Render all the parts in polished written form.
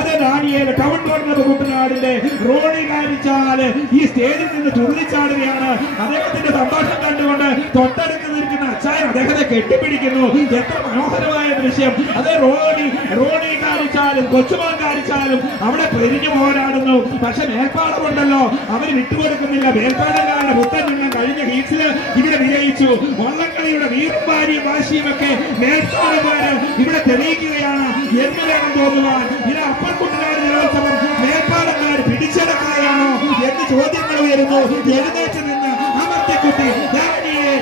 അത് Daniel town corner കുട്ടനാടിന്റെ റോഡി കാണിച്ചാല് ഈ സ്റ്റേജിൽ നിന്ന് തുള്ളിച്ചാടുകയാണ്. അദ്ദേഹത്തിന്റെ സന്തോഷം കണ്ടുകൊണ്ട് തൊട്ടടുത്ത് നിൽക്കുന്ന അച്ചായൻ അദ്ദേഹത്തെ കെട്ടിപ്പിടിക്കുന്നു. എത്ര മനോഹരമായ ദൃശ്യം! അത് റോഡി കാണിച്ചാലും കൊച്ചുമാൻ കാണിച്ചാലും അവിടെ പെരിഞ്ഞു പോരാടുന്നു. പക്ഷെ മേൽപ്പാടമുണ്ടല്ലോ, അവർ വിട്ടുകൊടുക്കുന്നില്ല. മേൽപ്പാടക്കാരുടെ പുത്തൻ ചിഹ്നം കഴിഞ്ഞ ഹീറ്റ്സില് ഇവിടെ വിജയിച്ചു. വള്ളംകളിയുടെ വീറും ഭാര്യയും വാശിയും ഒക്കെ മേൽപ്പാടക്കാര് ഇവിടെ തെളിയിക്കുകയാണ് എന്ന് വേണം തോന്നുവാൻ. ഇത് അപ്പർ കുട്ടനാട് ജലോത്സവം മേൽപ്പാടക്കാർ പിടിച്ചെടുക്കുകയാണോ എന്ന് ചോദ്യങ്ങൾ ഉയരുന്നു. എഴുന്നേറ്റ് നിന്ന് അമർത്തിക്കുട്ടി ദാനിയേൽ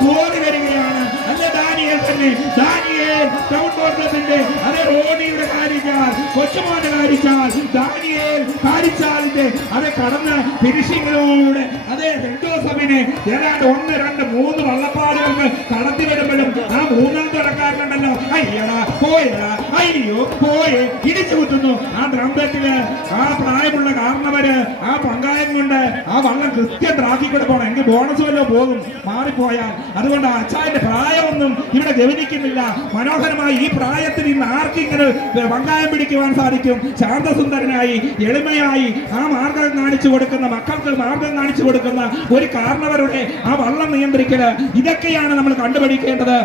കോറി വരികയാണ്. അല്ല ദാനിയേൽ തന്നെ, ദാനിയേൽ ടൗൺ കോർണറിന്റെ അതേ റോഡിയുടെ കാരിച്ചാൽ, കൊച്ചുമോന്റെ കാരിച്ചാൽ, ദാനിയേൽ കാരിച്ചാലിന്റെ അത് കടന്ന് ഫിനിഷിങ്ങിലൂടെ അതേ സെന്റോസമിനെ ഏതാണ്ട് 1, 2, 3 വള്ളപ്പാടുകൾക്ക് കടത്തി വരുമ്പോഴും ആ മൂന്നാം തുടക്കാരനുണ്ടല്ലോ, അയ്യടാ പോയടാ അയ്യോ പോയെ ഇടിച്ചു കുത്തുന്നു. ആ ഡ്രംപെറ്റില് ആ പ്രായമുള്ള കാരണവര് ആ പങ്കായം കൊണ്ട് ആ വള്ളം കൃത്യം ട്രാക്കിക്കൂടെ പോകണം. എങ്കിൽ ബോണസ് വല്ലോ പോകും മാറിപ്പോയാൽ. അതുകൊണ്ട് അച്ചായന്റെ പ്രായമൊന്നും ഇവിടെ ഗവനിക്കുന്നില്ല. മനോഹരമായി ഈ പ്രായത്തിൽ ഇന്ന് ആർക്കിങ്ങനെ പങ്കായം പിടിക്കുവാൻ സാധിക്കും? ശാന്തസുന്ദരനായി എളിമയായി ആ മാർഗം കാണിച്ചു കൊടുക്കുന്ന, മക്കൾക്ക് മാർഗം കാണിച്ചു കൊടുക്കുന്ന ഒരു കാരണവരുടെ ആ വള്ളം നിയന്ത്രിക്കല്, ഇതൊക്കെയാണ് നമ്മൾ കണ്ടുപിടിക്കേണ്ടത്.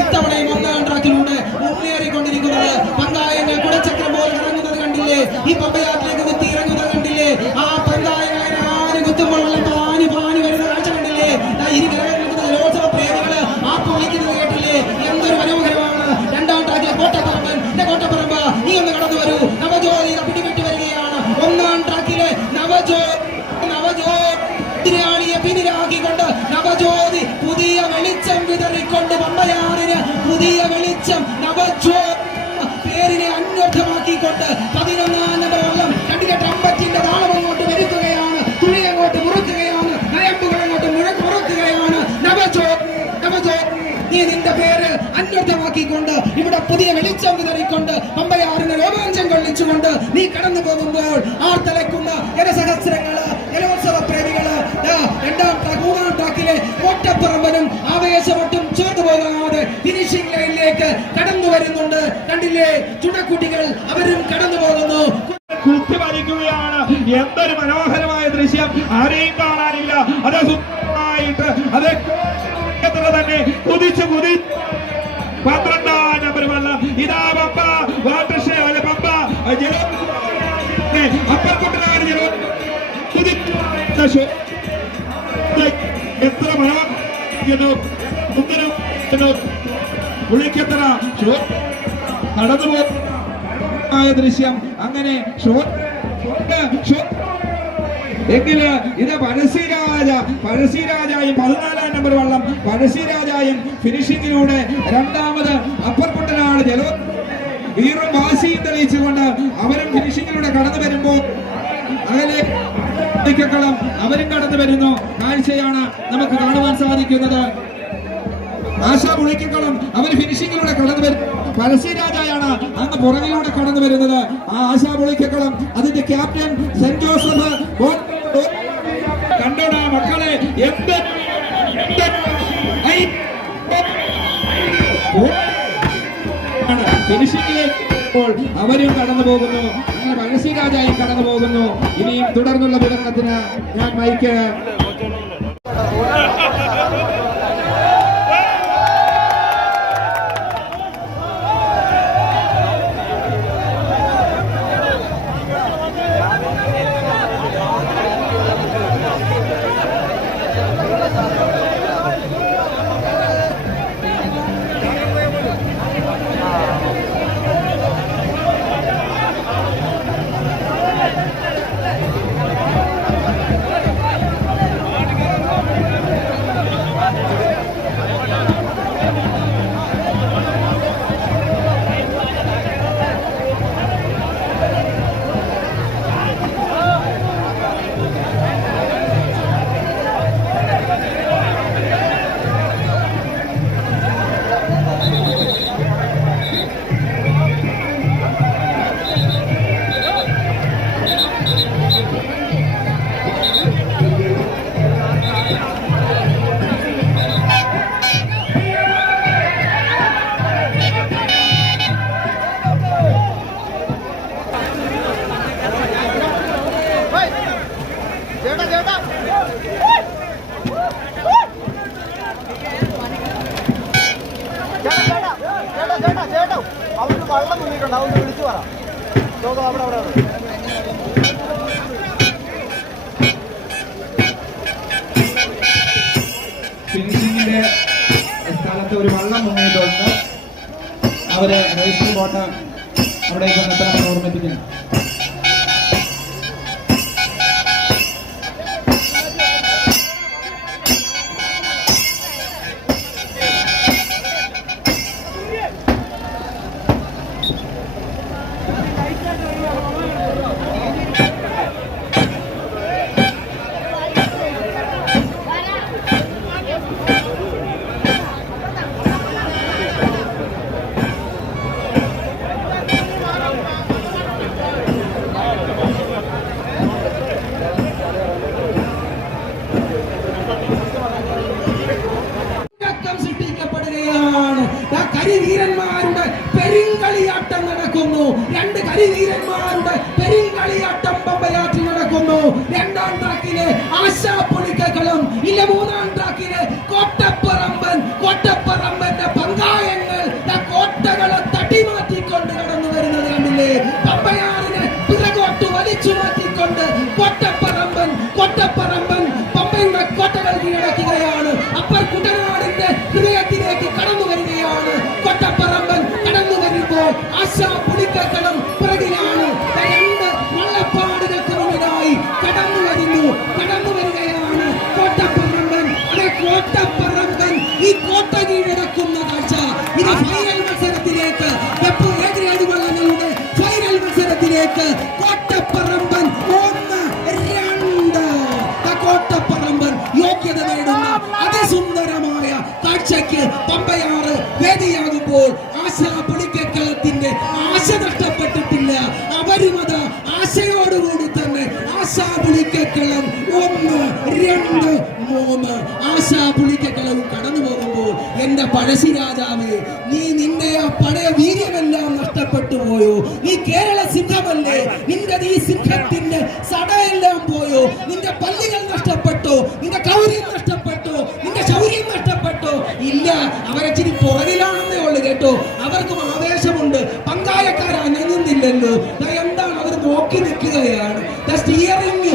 ഇത്തവണയും ഒന്നാം ട്രാക്കിലൂടെ മുന്നേറിക്കൊണ്ടിരിക്കുന്നത് പങ്കായങ്ങൾ കുടച്ചക്രം പോലെ ഇറങ്ങുന്നത് കണ്ടില്ലേ? ഈ പമ്പയാറ്റിലേക്ക് കുത്തി ഇറങ്ങുന്നത് കണ്ടില്ലേ? ആ പങ്കായങ്ങൾ ആരും കുത്തുമ്പോൾ പാനി വരുന്ന കാഴ്ച കണ്ടില്ലേ? ജലോത്സവ പ്രേമികള് ആ പൊളിക്കുന്നത് കേട്ടില്ലേ? എന്തൊരു മനോഹരമാണ്! രണ്ടാം ട്രാക്കിലെ കോട്ടപ്പറമ്പ് നീ ഒന്ന് കടന്നു വരൂ. നവജ്യോതി പിടിപെട്ടി വരികയാണ്. ഒന്നാം ട്രാക്കിലെ നവജ്യോതിരാളിയെ പിന്നിലാക്കിക്കൊണ്ട് നവജ്യോതി പുതിയ വെളിച്ചം വിതറിക്കൊണ്ട് പമ്പയാറിന് പുതിയ വെളിച്ചം നവജ്യോതി പേരിനെ അന്വർത്ഥമാക്കിക്കൊണ്ട് 11ാം നമ്പർ വള്ളം കണ്ടിലെ ട്രംപറ്റിന്റെ താളം അങ്ങോട്ട് വരുത്തുകയാണ്. തുണി അങ്ങോട്ട് മുറുക്കുകയാണ്. നയമ്പുകൾ അങ്ങോട്ട് മുറുക്കുകയാണ്. നവജ്യോതി നീ നിന്റെ പേര് അന്വർത്ഥമാക്കിക്കൊണ്ട് ഇവിടെ പുതിയ വെളിച്ചം വിതറിക്കൊണ്ട് പമ്പയാറിന് രോമാഞ്ചം കൊള്ളിച്ചുകൊണ്ട് നീ കടന്നു പോകുമ്പോൾ ആർത്തലക്കുന്ന ജനസഹസ്രങ്ങള്, ജലോത്സവ പ്രേമികള് മൂന്നാം ട്രാക്കിലെ കോട്ടപ്പറമ്പനും ആവേശമൊട്ടും ചേർന്നു പോകാതെ ഫിനിഷിംഗ് ലൈനിലേക്ക് കടന്നു വരുന്നുണ്ട്. കണ്ടില്ലേ? ചുണക്കുട്ടികൾ അവരും കടന്നു പോകുന്നു. കുത്തിമരിക്കുകയാണ്. എന്തൊരു മനോഹരമായ ദൃശ്യം! ആരെയും കാണാനില്ല. അത് സുന്ദരമായിട്ട് അത് തന്നെ കുതിച്ചു 12ാം നമ്പർ വള്ളം ഇതാ പമ്പ വാട്ടർഷേ പമ്പ അപ്പർ കുട്ടനാട് എത്ര വിളിക്കെത്ര നടന്നു പോയ ദൃശ്യം. അങ്ങനെ എങ്കില് ഇത് പഴശ്ശിരാജായും 14ാം നമ്പർ വള്ളം പഴശ്ശിരാജായും ഫിനിഷിങ്ങിലൂടെ രണ്ടാമത് അപ്പർ കുട്ടനാട് വീറും വാശിയും തെളിയിച്ചുകൊണ്ട് അവരും ഫിനിഷിങ്ങിലൂടെ കടന്നു വരുമ്പോൾ അകലേക്കളം അവരും കടന്നു വരുന്നു കാഴ്ചയാണ് നമുക്ക് കാണുവാൻ സാധിക്കുന്നത്. ആശാ പുളിക്കളം അവർ ഫിനിഷിങ്ങിലൂടെ കടന്നു വരും. പഴശ്ശിരാജായാണ് അങ്ങ് പുറകിലൂടെ കടന്നു വരുന്നത്. ആ ആശാ പുളിക്കളം അതിന്റെ ക്യാപ്റ്റൻ സെന്റ് ജോസഫ് കണ്ടോടാ മക്കളെ, ഫിനിഷിംഗിലേക്ക് അവരും കടന്നു പോകുന്നു. അങ്ങനെ പഴശ്ശിരാജായും കടന്നു പോകുന്നു. ഇനിയും തുടർന്നുള്ള വിതരണത്തിന് ഞാൻ മൈക്ക് വള്ളം മുങ്ങിയിട്ടുണ്ട്, അതൊന്ന് വിളിച്ചു പറ. അവിടെ ഫിനിഷിങ്ങിന്റെ സ്ഥലത്ത് ഒരു വള്ളം മുങ്ങിയിട്ടുണ്ട്. അവരെ റേസിംഗ് ബോട്ട് അവിടേക്ക് എത്താൻ ഓർമ്മിപ്പിക്കുന്നു. കരിവീരന്മാരുടെ പെരുങ്കളിയാട്ടം നടക്കുന്നു. രണ്ട് കരിവീരന്മാരുടെ പെരുങ്കളിയാട്ടം പമ്പയാറ്റിൽ നടക്കുന്നു. രണ്ടാം ട്രാക്കിലെ ആശാപുളിക്കളം ഇല്ല, മൂന്നാം ട്രാക്കിലെ കോട്ടപ്പറമ്പന്റെ പങ്കായങ്ങൾ കോട്ടകളെ തട്ടിമാറ്റിക്കൊണ്ട് കടന്നു വരുന്നത് കണ്ടില്ലേ? പമ്പയാറിനെ പിറകോട്ട് വലിച്ചു മാറ്റിക്കൊണ്ട് കോട്ടപ്പറമ്പൻ പമ്പയുടെ കോട്ടകൾ കീഴടക്കുകയാണ്. അപ്പർ കുട്ടനാടിന്റെ ഹൃദയത്തിലേക്ക് കടന്നു വരികയാണ്. കോട്ടപ്പറമ്പൻ കടന്നു വരുമ്പോൾ ആശാപുളിക്കളം പിറകിലാണ്. രണ്ട് വള്ളപ്പാടുകൾക്ക് മുന്നിലായി കടന്നു വരികയാണ് കോട്ടപ്പറമ്പൻ. അതെ, കോട്ടപ്പറമ്പൻ ഈ കോട്ട കീഴടക്കുന്ന കാഴ്ച. ഇത് ഫൈനൽ മത്സരത്തിലേക്ക്, എ ഗ്രേഡ് വള്ളങ്ങളുടെ ഫൈനൽ മത്സരത്തിലേക്ക് കോട്ടപ്പറമ്പൻ 1-2 കോട്ടപ്പറമ്പൻ യോഗ്യത നേടുന്ന അതിസുന്ദരമായ കാഴ്ചയ്ക്ക് പമ്പയാറ് വേദിയാകുമ്പോൾ ആശാപുളിക്കളത്തിന്റെ ആശ നഷ്ടപ്പെട്ടിട്ടില്ല. അവരുമത് ആശയോടുകൂടി തന്നെ ആശാപുളിക്കളം 1-2-3 ആശാപുളിക്കളവും കടന്നു പോകുമ്പോൾ എന്റെ പഴശ്ശിരാജാവേ, നിന്റെ ആ പഴയ വീര്യമെല്ലാം നഷ്ടപ്പെട്ടു പോയോ? നീ കേരള സിംഹമല്ലേ? നിന്റെ ഈ സിംഹത്തിന്റെ സടയെല്ലാം പോയോ? നിന്റെ പല്ലുകൾ നഷ്ടപ്പെട്ടോ? നിന്റെ കൗര്യം നഷ്ടപ്പെട്ടോ? നിന്റെ ശൗര്യം നഷ്ടപ്പെട്ടോ? ഇല്ല, അവരച്ചിരി പുറകിലാണെന്നേ ഉള്ളു കേട്ടോ. അവർക്കും ആവേശമുണ്ട്. പങ്കായക്കാർ അനങ്ങുന്നില്ലല്ലോ. എന്താണ് അവർ നോക്കി നിൽക്കുകയാണ്? സ്റ്റിയറിംഗ്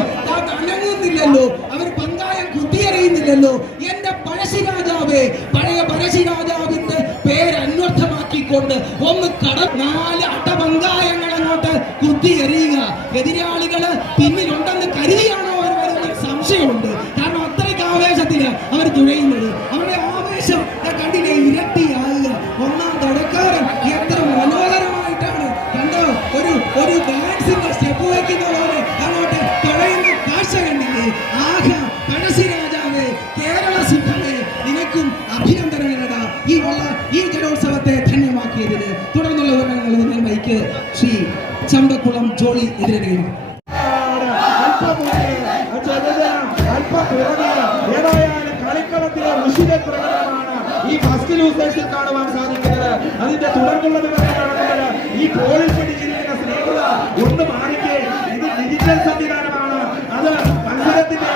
അനങ്ങുന്നില്ലല്ലോ. അവർ പങ്കായം കുത്തിയറിയുന്നില്ലല്ലോ. എന്റെ പഴശ്ശിരാജാവേ, പഴയ പഴശ്ശിരാജാവിന്റെ പേരന്വർത്ഥമാക്കിക്കൊണ്ട് ഒന്ന് 4 അട്ടപങ്കായങ്ങൾ അങ്ങോട്ട് കുത്തിയെറിയുക. എതിരാളികള് പിന്നിലുണ്ടെന്ന് കരുതിയാണോ അവർ വരുന്ന സംശയമുണ്ട്. കാരണം അത്രയ്ക്ക് ആവേശത്തില് അവർ തുഴയുന്നത്. അവരുടെ ആവേശം കണ്ടില്ലേ, ഇരട്ടിയാകുക. ഒന്നാം തുടക്കാരൻ എത്ര മനോഹരമായിട്ടാണ് കണ്ടോ, ഒരു ഡാൻസിന്റെ സ്റ്റെപ്പ് വയ്ക്കുന്ന പോലെ അങ്ങോട്ട് തുഴയുന്ന കാഴ്ച കണ്ടില്ലേ? ആഹാ, പഴശ്ശിരാജാവേ, കേരള സിംഹമേ, നിനക്കും അഭിനന്ദനങ്ങളടാ ഈ ജലോത്സവത്തെ ധന്യമാക്കിയതിന്. തുടർന്നുള്ള വിവരങ്ങൾ മൈക്ക് ശ്രീ ചമ്പക്കുളം ജോളി എതിരിടുകയും കളിക്കളത്തിലെ ഋഷിത പ്രകടനമാണ് ഈ ഫസ്റ്റ് ലൂസേഴ്സിൽ കാണുവാൻ സാധിക്കുന്നത്. അതിന്റെ തുടർന്നുള്ള വിവരങ്ങളാണ് ഈ പോളിൽ പിടിച്ചിരിക്കുന്ന സ്നേഹിത ഒന്ന് മാറിക്കേ. ഇത് ഡിജിറ്റൽ സംവിധാനമാണ്. അത് മത്സരത്തിന്റെ